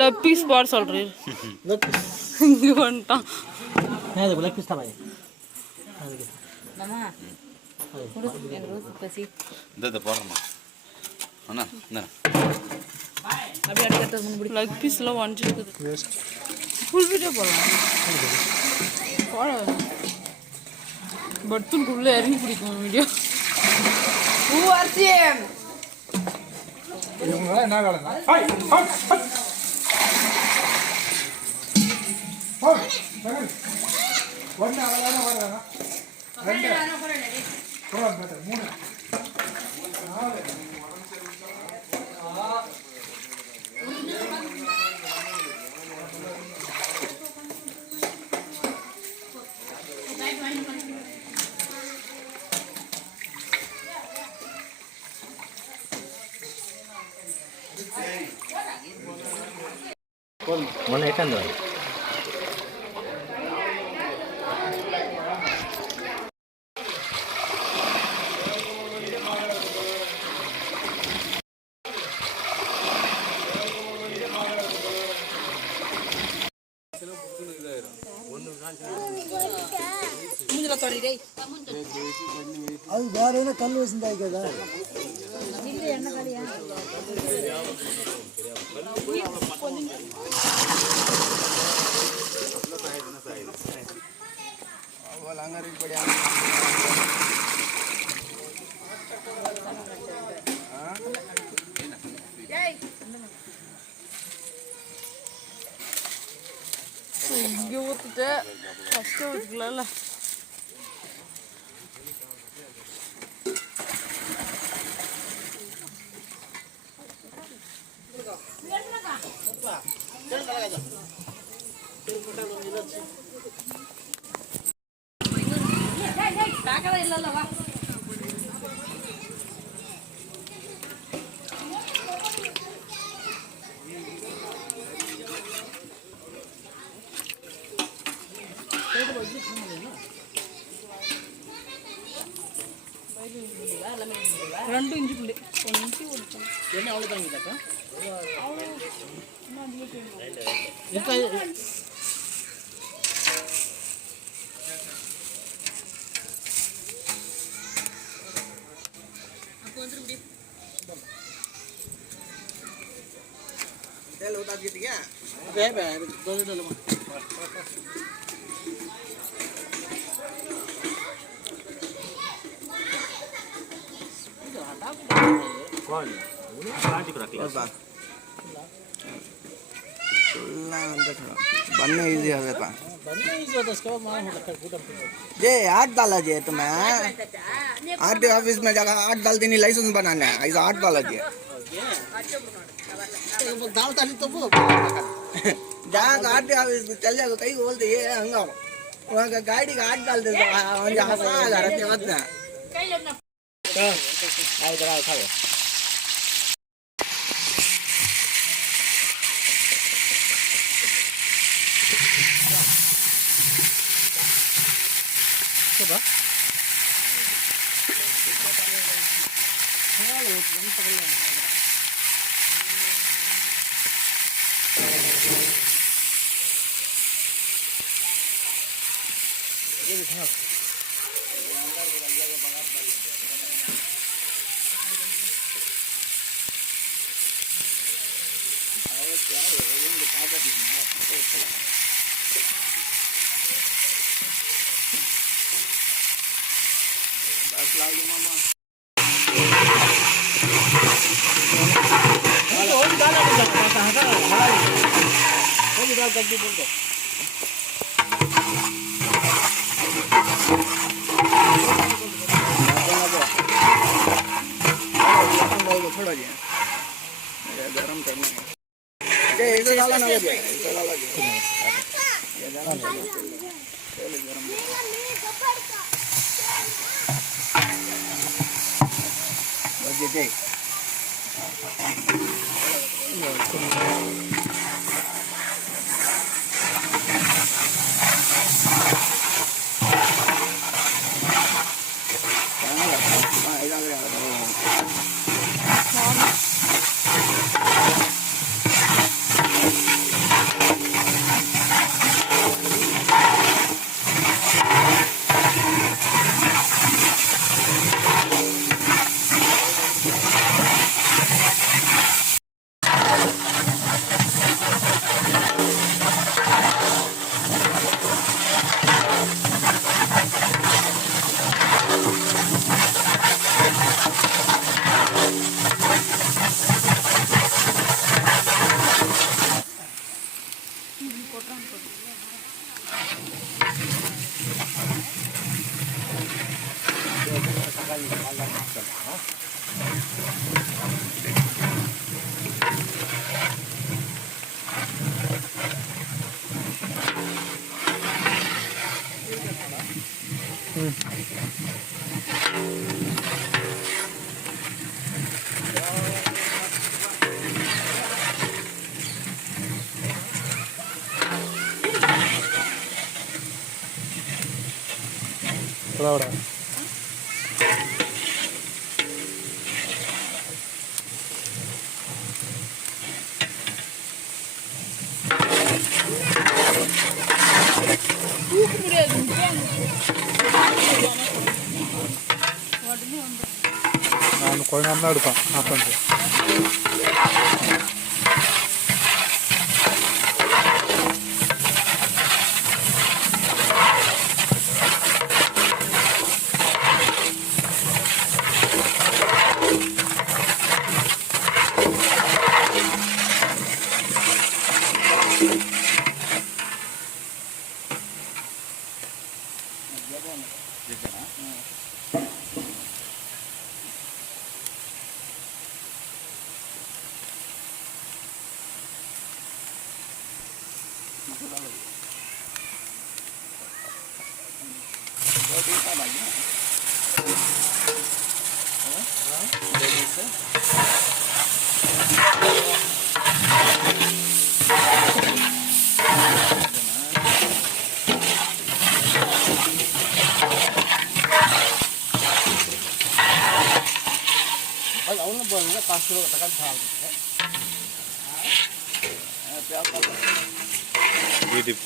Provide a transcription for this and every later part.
லப்பீஸ் பார் சொல்றேன். இங்க வந்துட்டான். அது லப்பீஸ் தான் பாய். மாமா குடு எனக்கு ரோஸ் பசி. இந்த போறமா. அண்ணா என்ன? அப்படியே அடிக்கட்ட முடி. லப்பீஸ்லாம் வந்துட்டு ஃபுல் வீடியோ போடலாம். பட்டுக்குள்ளே இறங்கி பிடிக்கும் வீடியோ. ஊர்த்தியம் இவங்க என்ன வேலைங்க? Hi hi hi. ஹாய் சரி. ஒண்ணு அழகான வரேனா? ரெண்டு. போலாம் பேட்டர் 3. 4. ಮೊನ್ನೆ ಯಾಕಂದ್ರೆ அது வேற என்ன கல் வச்சிருந்தாய்க்கதா எண்ணெய் கடையா இங்கே ஊற்றிட்டு ஃபஸ்ட்டு ஊற்றிக்கலாம்ல. ரெண்டு இஞ்சி புள்ளி என்ன அவ்வளோ தாங்கிட்டாக்கா तेल उतार के दिया बे बे दो दो कौन काटी को रख ले बस चलना अंदर थोड़ा बनने इजी है पा बनने इजी होता उसके बाद मार होता कूटम जे 8 डाला जे तुम्हें 8 ऑफिस में जाकर 8 डाल देनी लाइसेंस बनाना है ऐसा 8 डाला जे दाल ताली तो वो जा गाड़ी ऑफिस चल जाओ कहीं बोलते ये हंगा वहां का गाड़ी का 8 डाल दे वहां हंसा आ रहा है मत ना आओ जरा खाओ coba halo ini perlu ini hal lagi mama oh dalam halal ini dalam tadi pun थोड़ा जी गरम करना है इसे डाला ना ये डाला ये गरम बस ये Ahora. நான் கொஞ்சம் நேரம் தான் எடுப்பேன் அப்போ Ông nó bừng nó ta xưa ta cắt thang. YouTube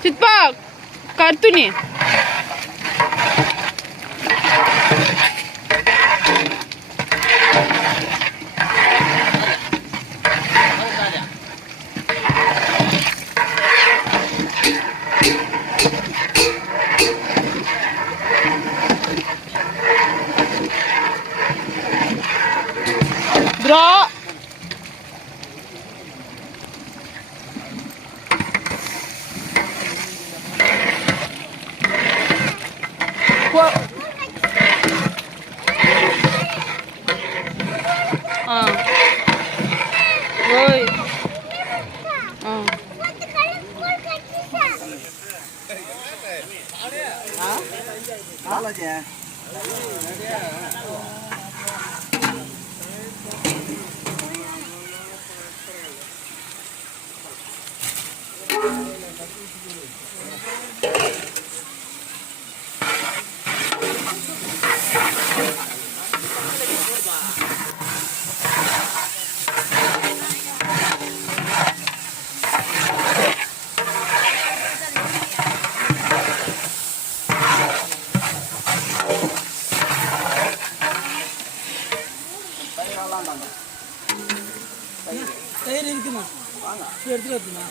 Cipa kartu nih. Bro. Oi. Halo aja. தயிர் இருக்குண்ணா எடுத்துட்டு வந்துண்ணா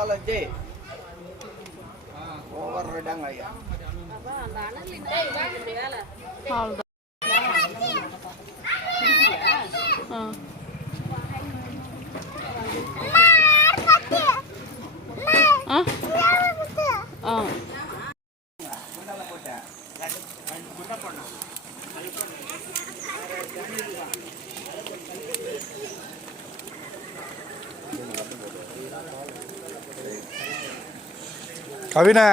மசாலா ஜே ஓவர் ரெடாங்க ஐயா அவ்வளோதான். ஆ ஆ கவினா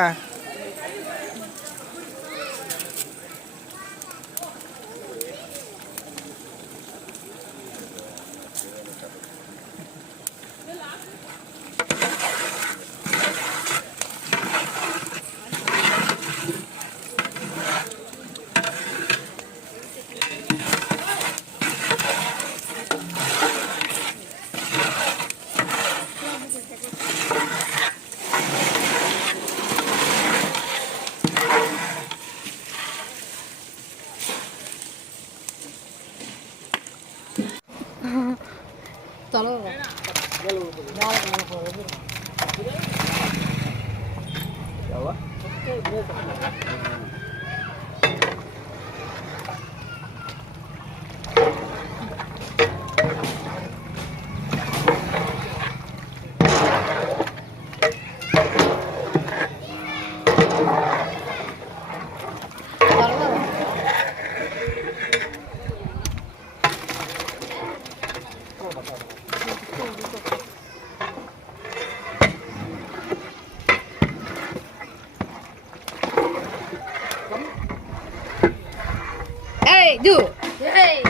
Hey, do. Hey.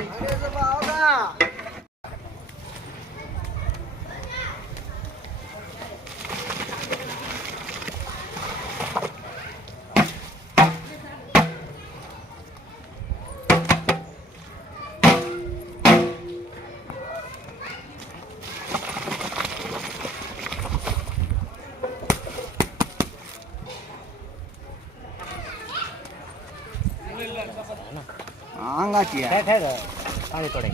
ஆங்காச்சியா पानी पड़े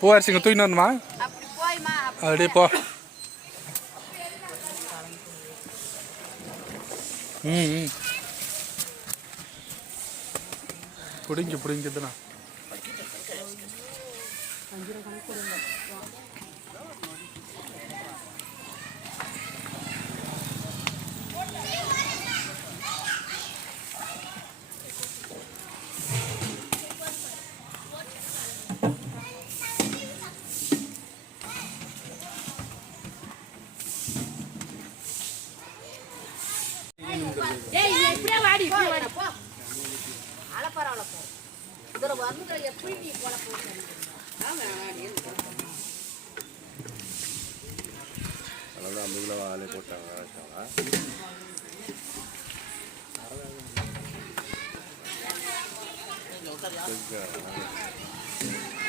பூ அரிசிங்க தூக்கின்னு வரணுமா அப்படியே போ ம் பிடிங்குதுண்ணா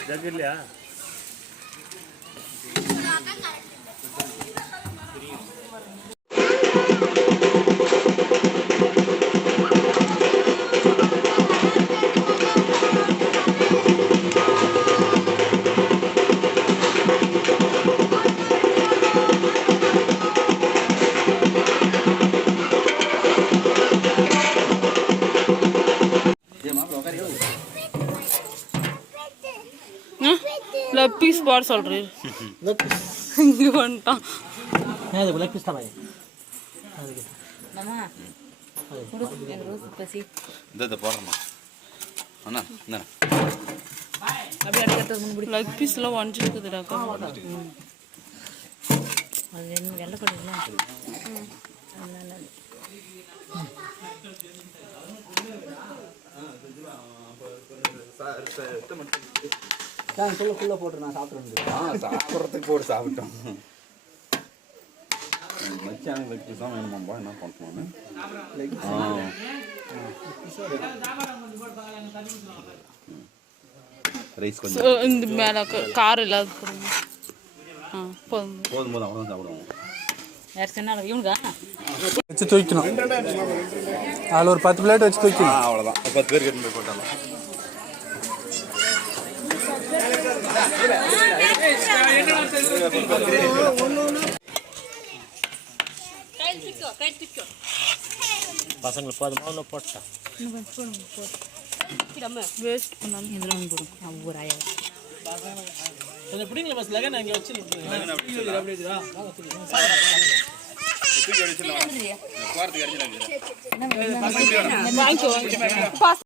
ஜகில்லையா பீஸ் போட சொல்றேன் இங்க வந்துட்டான் அது லெக் பீஸ் தான் பாய் மாமா குடு எனக்கு ரோஸ் பசி இந்த போடுறேம்மா அண்ணா இந்தா அப்படியே அடுத்த முன் பிடி லெக் பீஸ்லாம் ஒன்றிருக்குதுடா அது வெள்ளை கலர்ல சொல்ல போட்டு நான் சாப்பிட்றேன் சாப்பிட்றதுக்கு போட்டு சாப்பிட்டோம் மச்சான் லெக் பீஸ் தான் வேணுமாம்பா என்ன பண்ணுவோன்னு ரைஸ் கொஞ்சம் இந்த மேலே காரம் இல்லாத போடுங்க போதும் போதும் போதும் அவ்வளோதான் சாப்பிடுவோம் வேறு சொன்னாலும் இவனுக்கா வச்சு தூக்கணும் அதில் ஒரு 10 பிளேட் வச்சு தூக்கணும் அவ்வளோதான் 10 பேர் கட்டி போய் போட்டாங்க பசங்களுக்கு போதுமா போட்டா வேஸ்ட் பண்ணாலும் இதெல்லாம் போடும் ஒவ்வொரு ஆயா கொஞ்சம் பிடிங்களா பஸ் லகன் அங்கே வச்சு வாங்கிக்கோ